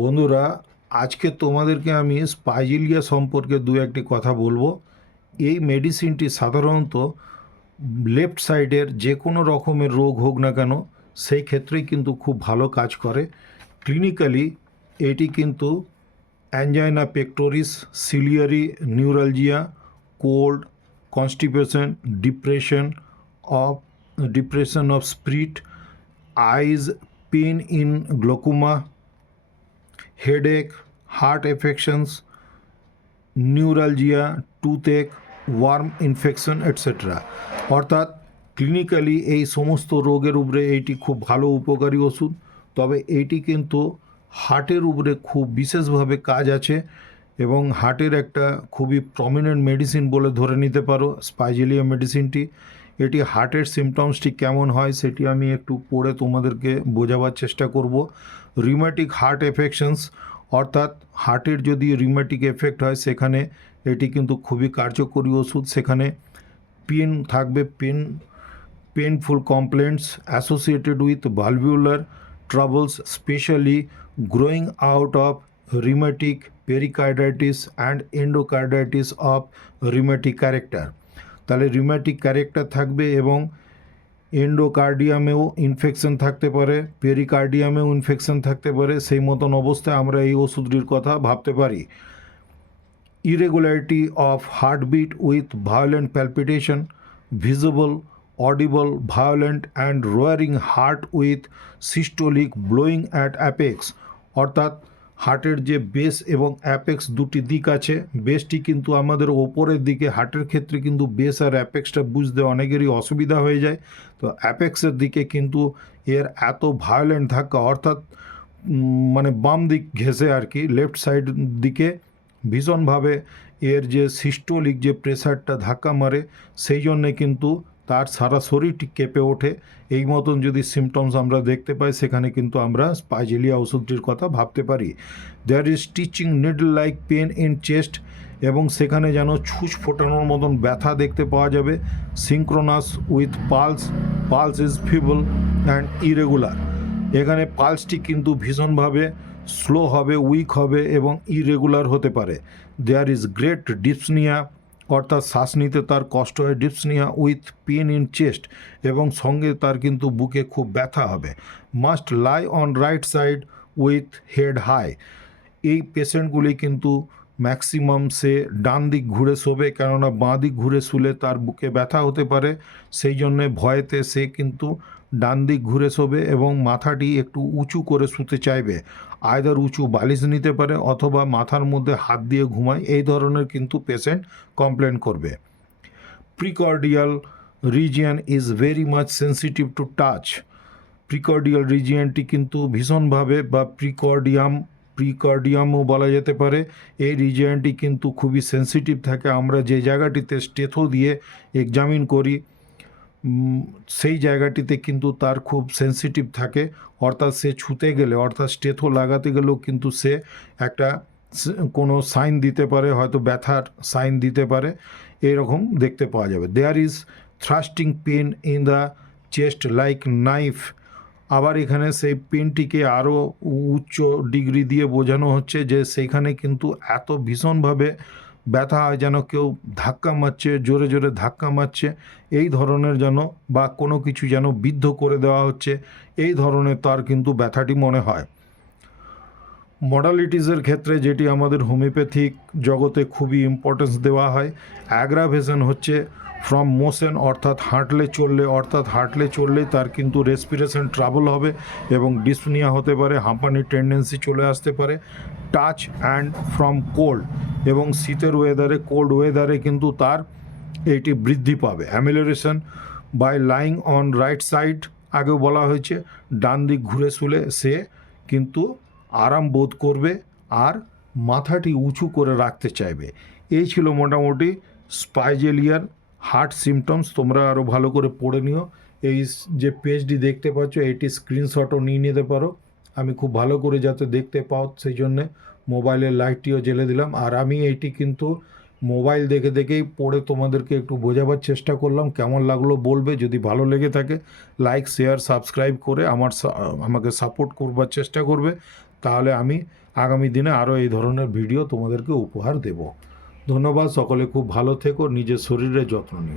বন্ধুরা, আজকে তোমাদেরকে আমি স্পাইজিলিয়া সম্পর্কে দু একটি কথা বলবো। এই মেডিসিনটি সাধারণত লেফট সাইডের যে কোনো রকমের রোগ হোক না কেন সেই ক্ষেত্রেই কিন্তু খুব ভালো কাজ করে। ক্লিনিক্যালি এটি কিন্তু angina pectoris, ciliary neuralgia, cold, constipation, depression of spirit, eyes pain in glaucoma, headache, heart affections, neuralgia, toothache, worm infection etcetera. অর্থাৎ ক্লিনিক্যালি এই সমস্ত রোগের উপরে এইটি খুব ভালো উপকারী ওষুধ। তবে এইটি কিন্তু হার্টের উপরে খুব বিশেষভাবে কাজ আছে এবং হার্টের একটা খুবই প্রমিনেন্ট মেডিসিন বলে ধরে নিতে পারো স্পাইজিলিয়া মেডিসিনটি। এটি হার্টের সিমটমসটি কেমন হয় সেটি আমি একটু পড়ে তোমাদেরকে বোঝাবার চেষ্টা করব। রিউম্যাটিক হার্ট এফেকশনস, অর্থাৎ হার্টের যদি রিউম্যাটিক এফেক্ট হয় সেখানে এটি কিন্তু খুবই কার্যকরী ওষুধ। সেখানে পেন থাকবে, painful complaints associated with valvular troubles, specially growing out of rheumatic pericarditis and endocarditis of rheumatic character. তাহলে রিউম্যাটিক ক্যারেক্টার থাকবে এবং এন্ডোকার্ডিয়ামেও ইনফেকশন থাকতে পারে, পেরিকার্ডিয়ামেও ইনফেকশন থাকতে পারে। সেই মতন অবস্থায় আমরা এই ওষুধটির কথা ভাবতে পারি। Irregularity of heartbeat with violent palpitation, visible, audible, violent and roaring heart with systolic blowing at apex. অর্থাৎ হার্টের যে বেস এবং অ্যাপেক্স দুটি দিক আছে, বেসটি কিন্তু আমাদের ওপরের দিকে, হার্টের ক্ষেত্রে কিন্তু বেস আর অ্যাপেক্সটা বুঝতে অনেকেরই অসুবিধা হয়ে যায়। তো অ্যাপেক্সের দিকে কিন্তু এর এত ভায়োলেন্ট ধাক্কা, অর্থাৎ মানে বাম দিক ঘেঁষে আর কি, লেফট সাইড দিকে ভীষণভাবে এর যে সিস্টোলিক যে প্রেসারটা ধাক্কা মারে, সেই জন্যে কিন্তু তার সারা শরীরটি কেঁপে ওঠে। এই মতন যদি সিমটমস আমরা দেখতে পাই সেখানে কিন্তু আমরা স্পাইজিলিয়া ওষুধটির কথা ভাবতে পারি। There is teaching needle like pain in chest, এবং সেখানে যেন ছুঁচ ফোটানোর মতন ব্যথা দেখতে পাওয়া যাবে। Synchronous with pulse is feeble and irregular. এখানে পালসটি কিন্তু ভীষণভাবে স্লো হবে, উইক হবে এবং ইরেগুলার হতে পারে। দেয়ার ইজ গ্রেট ডিপসনিয়া, অর্থাৎ শ্বাস নিতে তার কষ্ট হয়, dyspnoea with pain in chest, এবং সঙ্গে তার কিন্তু বুকে খুব ব্যথা হবে। Must lie on right side with head high. এই পেশেন্টগুলি কিন্তু ম্যাক্সিমাম সে ডান দিক ঘুরে শোবে, কেননা বাঁ দিক ঘুরে শুলে তার বুকে ব্যথা হতে পারে। সেই জন্যে ভয়েতে সে কিন্তু ডান দিক ঘুরে শোবে এবং মাথাটি একটু উঁচু করে শুতে চাইবে। আয়দার উঁচু বালিশ নিতে পারে অথবা মাথার মধ্যে হাত দিয়ে ঘুমায়, এই ধরনের কিন্তু পেশেন্ট কমপ্লেন করবে। Precordial region is very much sensitive to touch. Precordial রিজিয়নটি কিন্তু ভীষণভাবে, বা প্রিকর্ডিয়ামও বলা যেতে পারে, এই রিজিয়নটি কিন্তু খুবই সেন্সিটিভ থাকে। আমরা যে জায়গাটিতে স্টেথো দিয়ে এক্সামিন করি সেই জায়গাটিতে কিন্তু তার খুব সেন্সিটিভ থাকে। অর্থাৎ সে ছুতে গেলে, অর্থাৎ স্টেথো লাগাতে গেলেও কিন্তু সে একটা কোনো সাইন দিতে পারে, হয়তো ব্যথার সাইন দিতে পারে, এরকম দেখতে পাওয়া যাবে। There is thrusting pain in the chest like knife. আবার এখানে সেই পেনটিকে আরও উচ্চ ডিগ্রি দিয়ে বোঝানো হচ্ছে যে সেইখানে কিন্তু এত ভীষণভাবে ব্যথা হয় যেন কেউ ধাক্কা মারছে, জোরে জোরে ধাক্কা মারছে, এই ধরনের যেন, বা কোনো কিছু যেন বিদ্ধ করে দেওয়া হচ্ছে, এই ধরনের তার কিন্তু ব্যথাটি মনে হয়। মডালিটিসের ক্ষেত্রে যেটি আমাদের হোমিওপ্যাথিক জগতে খুবই ইম্পর্টেন্স দেওয়া হয়, অ্যাগ্রাভেশন হচ্ছে ফ্রম মোশন, অর্থাৎ হাঁটলে চললেই তার কিন্তু রেসপিরেশন ট্রাবল হবে এবং ডিসনিয়া হতে পারে, হাঁপানির টেন্ডেন্সি চলে আসতে পারে। টাচ অ্যান্ড ফ্রম কোল্ড, এবং শীতের ওয়েদারে, কোল্ড ওয়েদারে কিন্তু তার এইটি বৃদ্ধি পাবে। Amelioration by lying on right side, আগেও বলা হয়েছে, ডান দিক ঘুরে শুলে সে কিন্তু আরাম বোধ করবে আর মাথাটি উঁচু করে রাখতে চাইবে। এই ছিল মোটামুটি স্পাইজেলিয়ার হার্ট সিমটমস। তোমরা আরও ভালো করে পড়ে নিও। এই যে পেজটি দেখতে পাচ্ছ এইটি স্ক্রিনশটও নিয়ে নিতে পারো। আমি খুব ভালো করে যাতে দেখতে পাও সেই জন্যে মোবাইলের লাইটটিও জ্বেলে দিলাম। আর আমি এইটি কিন্তু মোবাইল দেখে দেখেই পড়ে তোমাদেরকে একটু বোঝাবার চেষ্টা করলাম। কেমন লাগলো বলবে, যদি ভালো লেগে থাকে লাইক, শেয়ার, সাবস্ক্রাইব করে আমাকে সাপোর্ট করবার চেষ্টা করবে। তাহলে আমি আগামী দিনে আরও এই ধরনের ভিডিও তোমাদেরকে উপহার দেব। ধন্যবাদ, সকলে খুব ভালো থেকো, নিজের শরীরের যত্ন নিও।